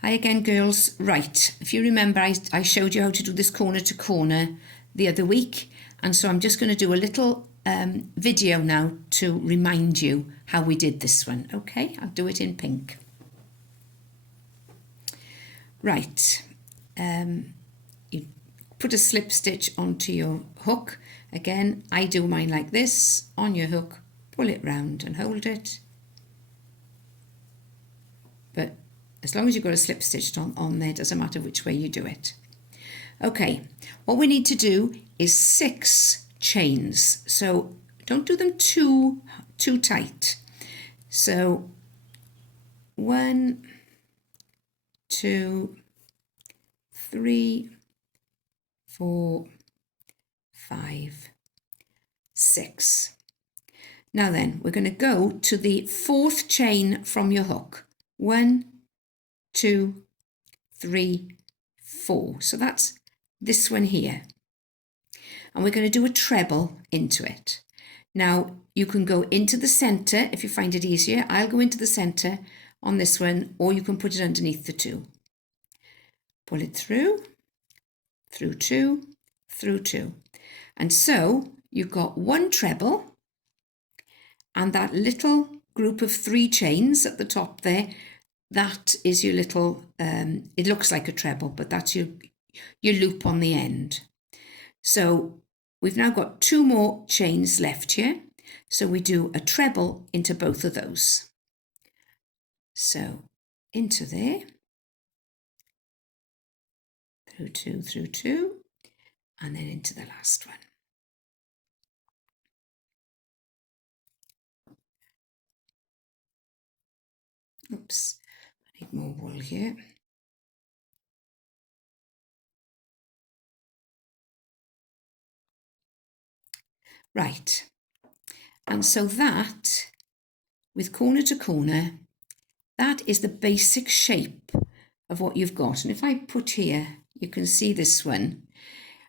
Hi again, girls. Right, if you remember, I showed you how to do this corner to corner the other week, and so I'm just going to do a little video now to remind you how we did this one. Okay, I'll do it in pink. Right, you put a slip stitch onto your hook. Again, I do mine like this, on your hook, pull it round and hold it. But as long as you've got a slip stitched on there, doesn't matter which way you do it. Okay, what we need to do is 6 chains. So don't do them too tight. So 1, 2, 3, 4, 5, 6. Now then, we're going to go to the 4th chain from your hook. 1, 2, 3, 4. So that's this one here. And we're going to do a treble into it. Now, you can go into the centre if you find it easier. I'll go into the centre on this one, or you can put it underneath the 2. Pull it through, through 2, through 2. And so you've got 1 treble, and that little group of 3 chains at the top there, that is your little, it looks like a treble, but that's your loop on the end. So we've now got 2 more chains left here. So we do a treble into both of those. So into there, through 2, through 2, and then into the last one. Oops, I need more wool here. Right, and so that, with corner to corner, that is the basic shape of what you've got. And if I put here, you can see this one.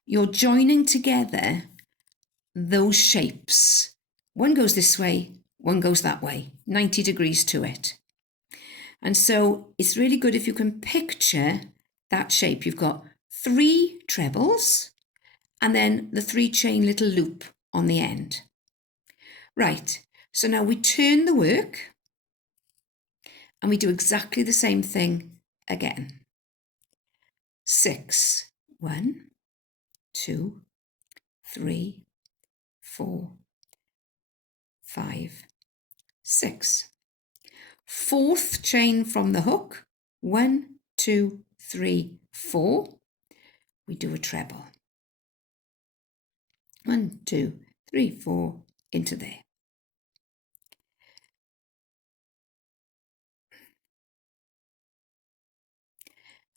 You're joining together those shapes. One goes this way, one goes that way, 90 degrees to it. And so it's really good if you can picture that shape. You've got 3 trebles and then the 3 chain little loop on the end. Right, so now we turn the work and we do exactly the same thing again. 6, 1, 2, 3, 4, 5, 6. 4th chain from the hook, 1, 2, 3, 4. We do a treble. 1, 2, 3, 4 into there.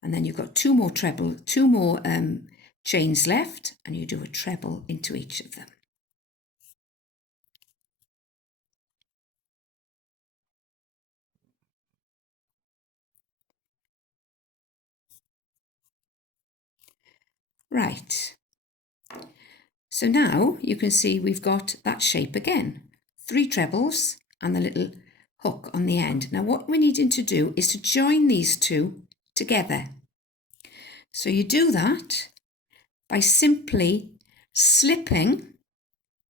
And then you've got 2 more chains left, and you do a treble into each of them. Right. So now you can see we've got that shape again. 3 trebles and the little hook on the end. Now what we're needing to do is to join these 2 together. So you do that by simply slipping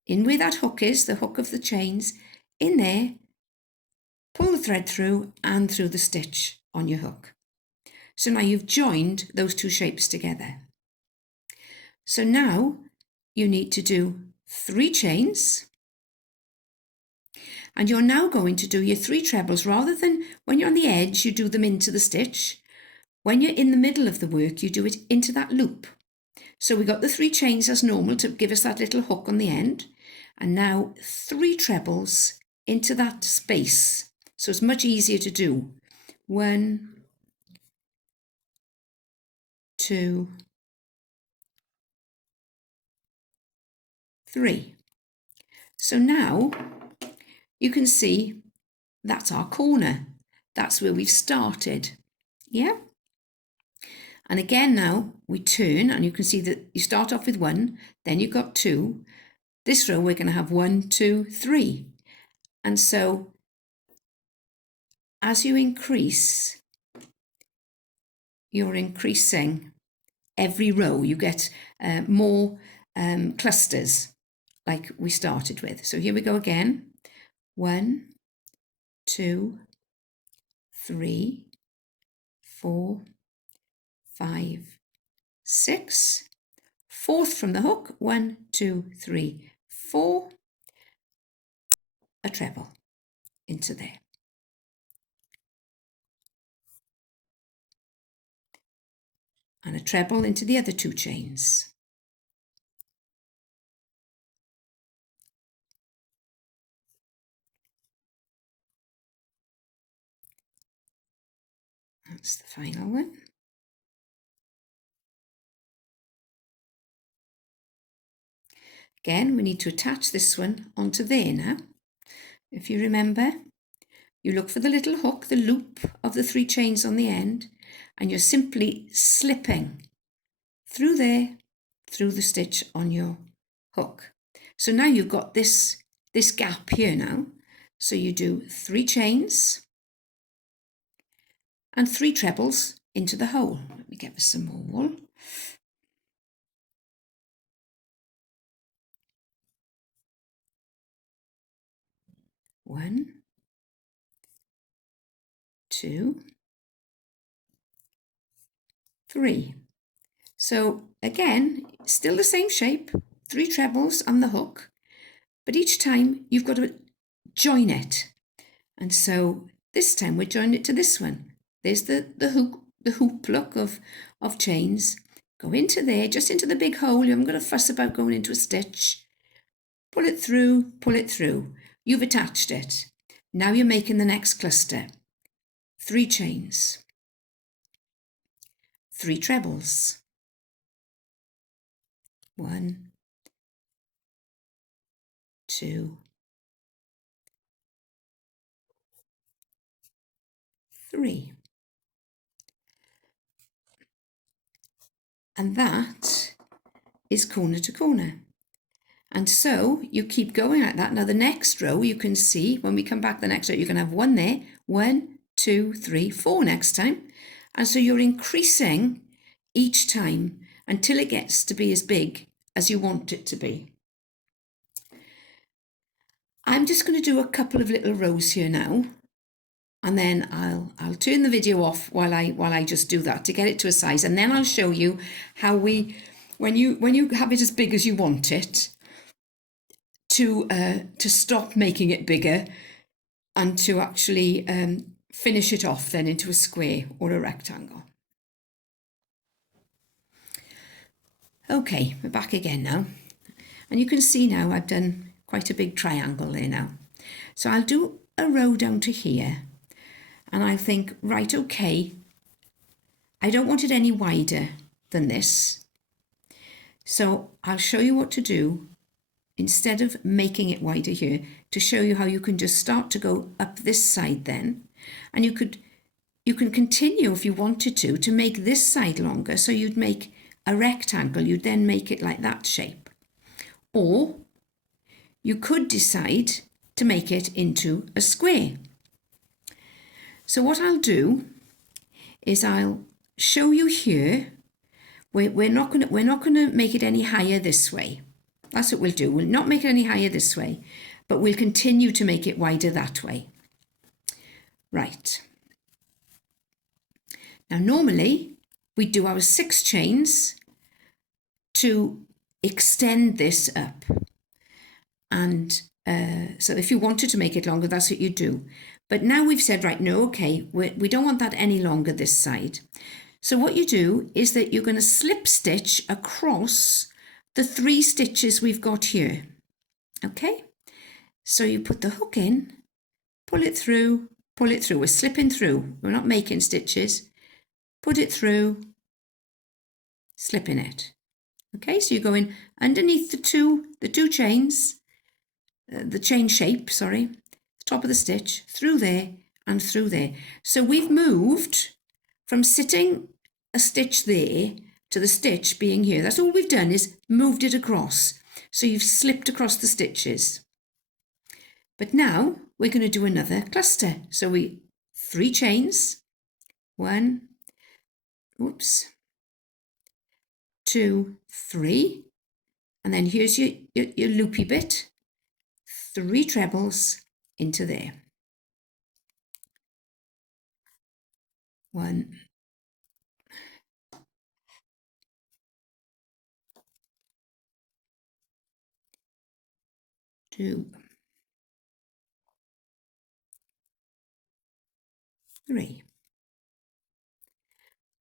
in where that hook is, the hook of the chains, in there, pull the thread through and through the stitch on your hook. So now you've joined those 2 shapes together. So now you need to do 3 chains, and you're now going to do your 3 trebles. Rather than when you're on the edge, you do them into the stitch. When you're in the middle of the work, you do it into that loop. So we got the 3 chains as normal to give us that little hook on the end, and now 3 trebles into that space. So it's much easier to do. 1, 2, 3. So now you can see that's our corner. That's where we've started. Yeah? And again now we turn, and you can see that you start off with 1, then you've got 2. This row we're going to have 1, 2, 3. And so as you increase you're increasing every row. You get more clusters like we started with. So here we go again. 1, 2, 3, 4, 5, 6. Fourth from the hook. 1, 2, 3, 4. A treble into there. And a treble into the other 2 chains. That's the final one. Again, we need to attach this one onto there now. If you remember, you look for the little hook, the loop of the 3 chains on the end, and you're simply slipping through there, through the stitch on your hook. So now you've got this gap here now. So you do 3 chains and 3 trebles into the hole. Let me get some more wool. 1, 2, 3. So again, still the same shape, 3 trebles on the hook, but each time you've got to join it. And so this time we join it to this one. There's the hoop look of chains. Go into there, just into the big hole. You haven't got to fuss about going into a stitch. Pull it through, pull it through. You've attached it. Now you're making the next cluster. 3 chains, 3 trebles. 1, 2, 3. And that is corner to corner. And so you keep going like that. Now the next row, you can see when we come back the next row, you can have 1 there, 1, 2, 3, 4 next time. And so you're increasing each time until it gets to be as big as you want it to be. I'm just going to do a couple of little rows here now, and then I'll turn the video off while I just do that to get it to a size, and then I'll show you how when you have it as big as you want it, to stop making it bigger and to actually finish it off then into a square or a rectangle. Okay, we're back again now, and you can see now I've done quite a big triangle there now. So I'll do a row down to here, and I think, right, okay, I don't want it any wider than this. So I'll show you what to do instead of making it wider here, to show you how you can just start to go up this side then. And you can continue if you wanted to make this side longer. So you'd make a rectangle, you'd then make it like that shape. Or you could decide to make it into a square. So what I'll do is I'll show you here. We're not going to make it any higher this way. That's what we'll do. We'll not make it any higher this way, but we'll continue to make it wider that way. Right. Now normally we do our 6 chains to extend this up. And so if you wanted to make it longer, that's what you do. But now we've said, right, no, okay, we don't want that any longer this side. So what you do is that you're going to slip stitch across the 3 stitches we've got here. Okay, so you put the hook in, pull it through, we're slipping through, we're not making stitches, put it through, slipping it. Okay, so you're going underneath the two chains, the chain shape, sorry, top of the stitch, through there and through there. So we've moved from sitting a stitch there to the stitch being here. That's all we've done, is moved it across. So you've slipped across the stitches. But now we're going to do another cluster. So 3 chains, 1, oops, 2, 3, and then here's your loopy bit, 3 trebles into there. 1, 2, 3.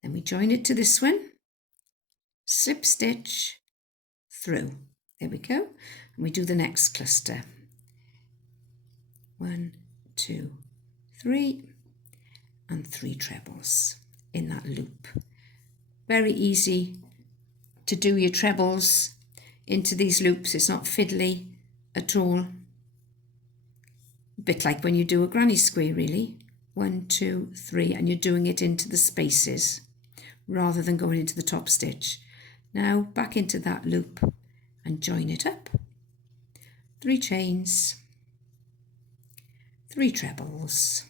Then we join it to this one, slip stitch through. There we go. And we do the next cluster. 1, 2, 3, and 3 trebles in that loop. Very easy to do your trebles into these loops. It's not fiddly at all. A bit like when you do a granny square, really. 1, 2, 3, and you're doing it into the spaces rather than going into the top stitch. Now back into that loop and join it up. 3 chains, 3 trebles.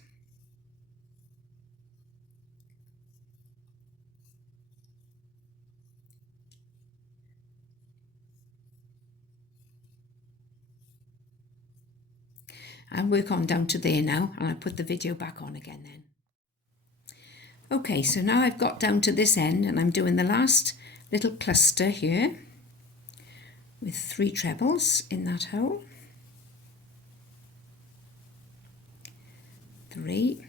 And work on down to there now, and I'll put the video back on again then. Okay, so now I've got down to this end and I'm doing the last little cluster here with 3 trebles in that hole. 3.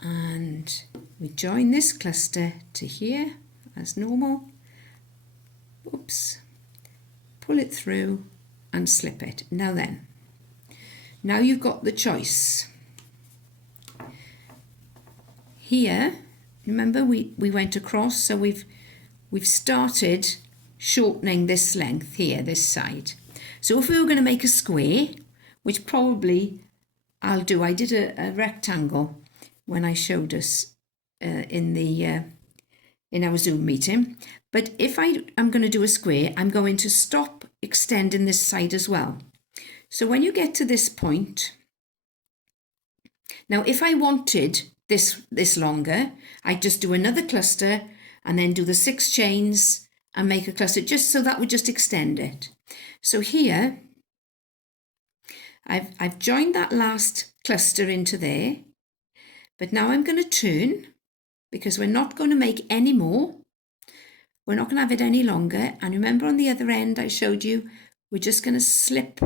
And we join this cluster to here as normal. Oops. Pull it through and slip it. Now then, now you've got the choice. Here, remember we went across, so we've started shortening this length here, this side. So if we were going to make a square, which probably I'll do, I did a rectangle when I showed us in our Zoom meeting. But if I'm going to do a square, I'm going to stop extending this side as well. So when you get to this point, now if I wanted this longer, I'd just do another cluster and then do the 6 chains and make a cluster, just so that would just extend it. So here, I've joined that last cluster into there, but now I'm going to turn, because we're not going to make any more. We're not going to have it any longer. And remember on the other end I showed you, we're just going to slip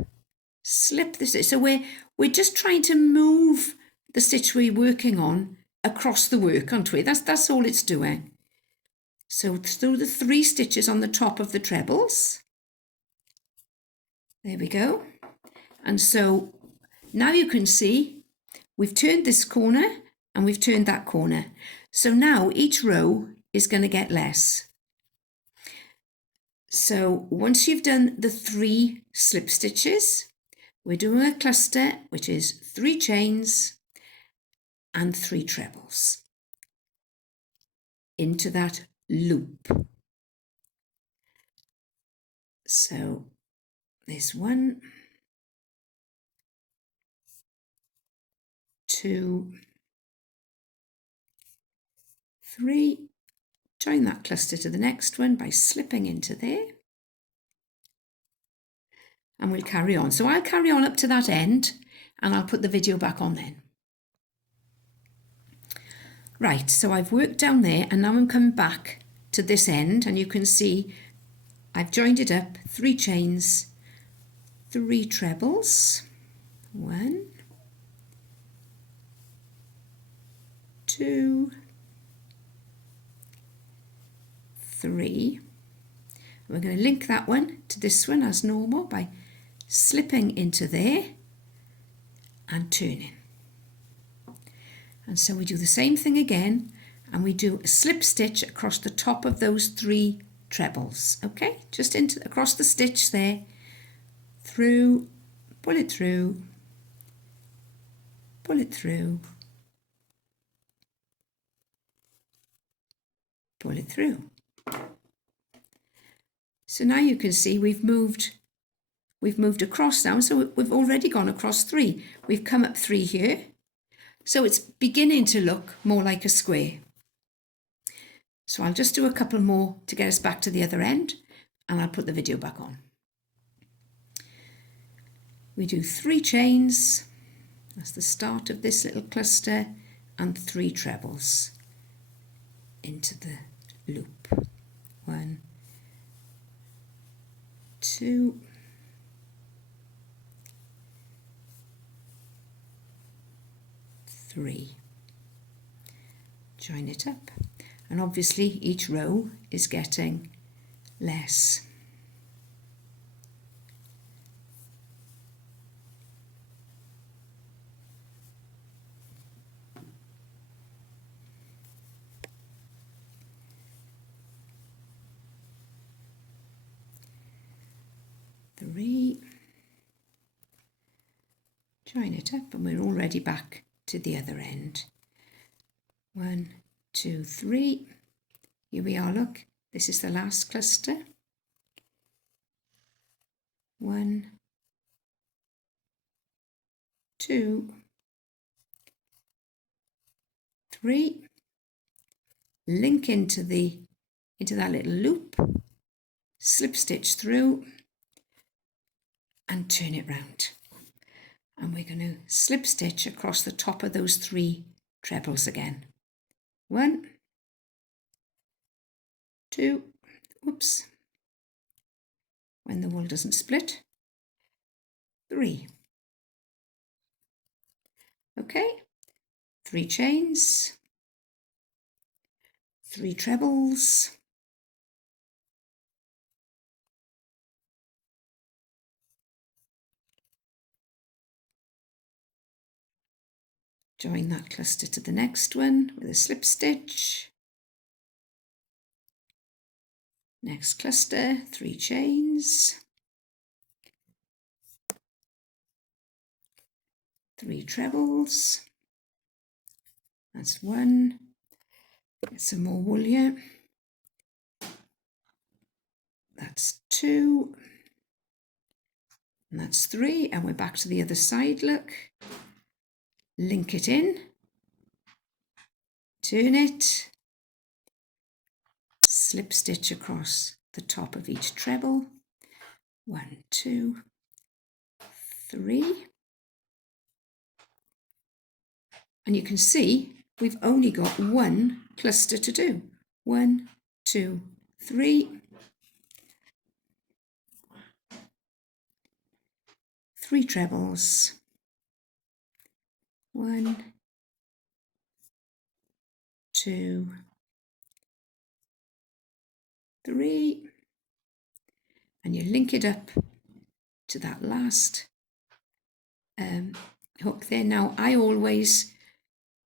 this. So we're just trying to move the stitch we're working on across the work, aren't we? That's all it's doing. So through the 3 stitches on the top of the trebles. There we go. And so now you can see we've turned this corner and we've turned that corner. So now each row is going to get less. So once you've done the 3 slip stitches, we're doing a cluster, which is 3 chains and 3 trebles into that loop. So there's 1, 2, 3. Join that cluster to the next one by slipping into there. And we'll carry on. So I'll carry on up to that end and I'll put the video back on then. Right, so I've worked down there and now I'm coming back to this end, and you can see I've joined it up, 3 chains, 3 trebles, 1, 2, 3. We're going to link that one to this one as normal by slipping into there and turning. And so we do the same thing again, and we do a slip stitch across the top of those 3 trebles. Okay, just across the stitch there, through, pull it through, pull it through, pull it through. So now you can see we've moved we've moved across now, so we've already gone across 3. We've come up 3 here, so it's beginning to look more like a square. So I'll just do a couple more to get us back to the other end, and I'll put the video back on. We do 3 chains, that's the start of this little cluster, and 3 trebles into the loop. 1, 2, 3. Join it up, and obviously each row is getting less. Join it up, and we're already back to the other end. 1, 2, 3. Here we are, look, this is the last cluster. 1, 2, 3. Link into that little loop, slip stitch through, and turn it round. And we're going to slip stitch across the top of those 3 trebles again. 1, 2, oops, when the wool doesn't split, 3. Okay, 3 chains, 3 trebles, join that cluster to the next one with a slip stitch. Next cluster, 3 chains, 3 trebles. That's 1. Get some more wool here. That's 2. And that's 3. And we're back to the other side, look. Link it in. Turn it. Slip stitch across the top of each treble. 1, 2, 3. And you can see we've only got 1 cluster to do. 1, 2, 3. 3 trebles. 1, 2, 3. And you link it up to that last hook there. Now I always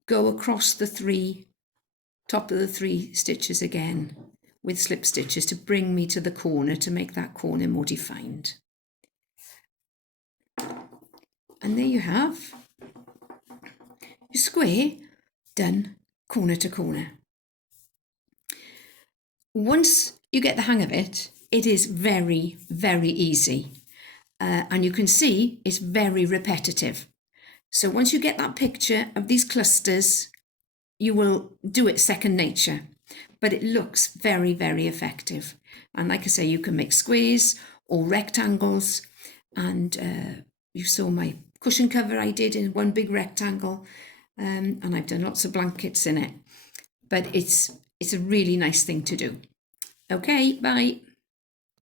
go across the top of the 3 stitches again with slip stitches to bring me to the corner, to make that corner more defined. And there you have your square done corner to corner. Once you get the hang of it, it is very, very easy. And you can see it's very repetitive. So once you get that picture of these clusters, you will do it second nature. But it looks very, very effective. And like I say, you can make squares or rectangles. And you saw my cushion cover I did in one big rectangle. And I've done lots of blankets in it. But it's a really nice thing to do. Okay, bye.